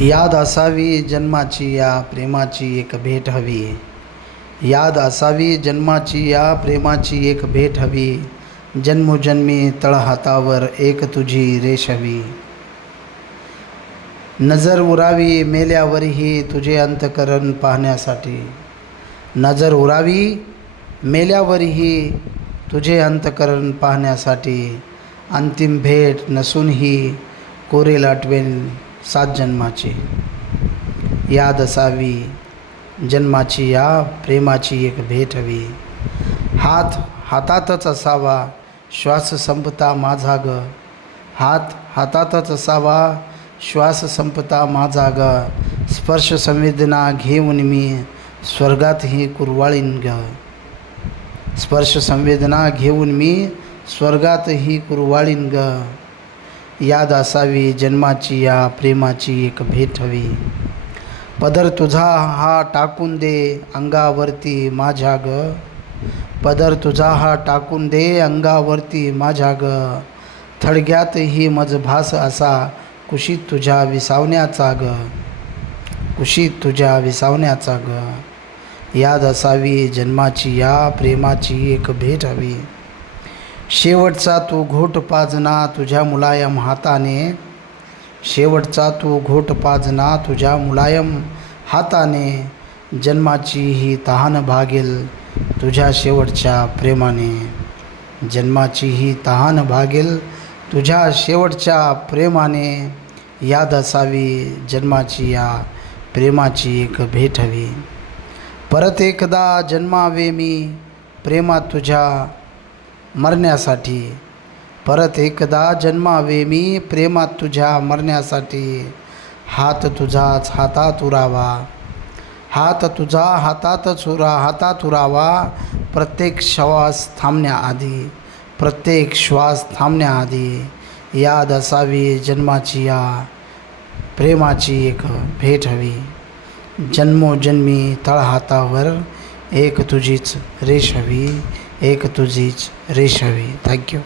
याद असावी जन्माची या प्रेमाची एक भेट हवी. याद असावी जन्माची या प्रेमाची एक भेट हवी. जन्मोजन्मी तळहातावर एक तुझी रेष हवी. नजर उरावी मेल्यावरही तुझे अंतकरण पाहण्यासाठी. नजर उरावी मेल्यावरही तुझे अंतकरण पाहण्यासाठी. अंतिम भेट नसूनही कोरेल आठवेल 7 जन्माची. याद असावी जन्माची या प्रेमाची एक भेट हवी. हात हातातच असावा श्वास संपता माझा ग. हात हातातच असावा श्वास संपता माझा ग. स्पर्श संवेदना घेऊन मी स्वर्गातही कुरवाळीन ग. स्पर्श संवेदना घेऊन मी स्वर्गातही कुरवाळीन ग. याद असावी जन्माची या प्रेमाची एक भेट हवी. पदर तुझा हा टाकून दे अंगावरती माझ्या ग. पदर तुझा हा टाकून दे अंगावरती माझ्या ग. थडग्यातही मजभास असा कुशीत तुझ्या विसावण्याचा ग. कुशीत तुझ्या विसावण्याचा ग. याद असावी जन्माची या प्रेमाची एक भेट हवी. शेवटचा तू घोट पाजना तुझ्या मुलायम हाताने. शेवटचा तू घोट पाजना तुझ्या मुलायम हाताने. जन्माची ही तहान भागेल तुझ्या शेवटच्या प्रेमाने. जन्माची ही तहान भागेल तुझ्या शेवटच्या प्रेमाने. याद असावी जन्माची या प्रेमाची एक भेट हवी. परत एकदा जन्मावे मी प्रेमात तुझ्या मरण्यासाठी. परत एकदा जन्मावे मी प्रेमात तुझ्या मरण्यासाठी. हात तुझाच हातात उरावा. हात तुझा हातात उरावा. प्रत्येक श्वास थांबण्याआधी. प्रत्येक श्वास थांबण्याआधी. याद असावी जन्माची या प्रेमाची एक भेट हवी. जन्मोजन्मी तळहातावर एक तुझीच रेष हवी. एक तुझीच रेष हवी. थँक्यू.